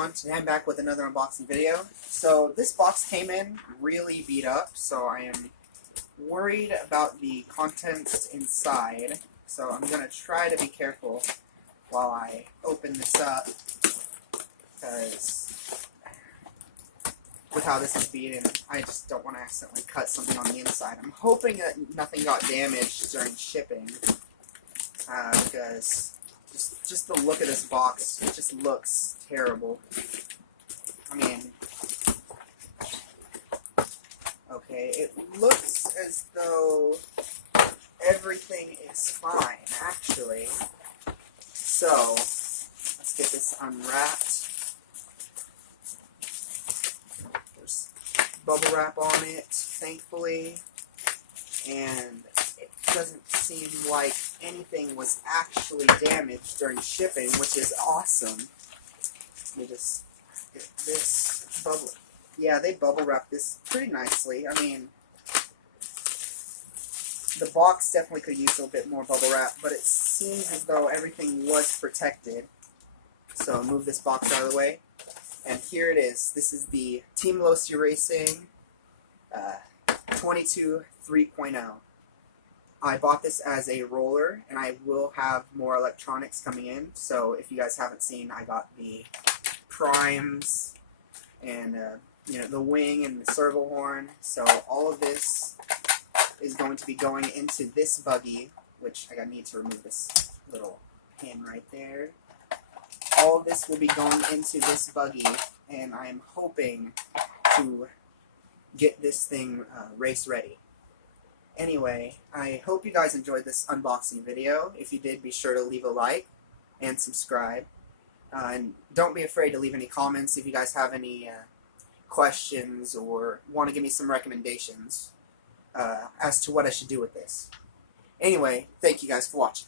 everyone, today I'm back with another unboxing video. So this box came in really beat up, so I am worried about the contents inside. So I'm going to try to be careful while I open this up, because with how this is beaten, I just don't want to accidentally cut something on the inside. I'm hoping that nothing got damaged during shipping, because just the look of this box, it just looks terrible. I mean, okay, it looks as though everything is fine, actually. So, let's get this unwrapped. There's bubble wrap on it, thankfully, and it doesn't seem like anything was actually damaged during shipping, which is awesome. Let me just get this bubble. Yeah, they bubble wrapped this pretty nicely. I mean, the box definitely could use a little bit more bubble wrap, but it seems as though everything was protected. So move this box out of the way. And here it is. This is the Team Losi Racing 22 3.0. I bought this as a roller, and I will have more electronics coming in. So if you guys haven't seen, I got the primes and the wing and the servo horn. So all of this is going to be going into this buggy, which I need to remove this little pin right there. All of this will be going into this buggy, and I am hoping to get this thing race ready. Anyway, I hope you guys enjoyed this unboxing video. If you did, be sure to leave a like and subscribe. And don't be afraid to leave any comments if you guys have any questions or want to give me some recommendations as to what I should do with this. Anyway, thank you guys for watching.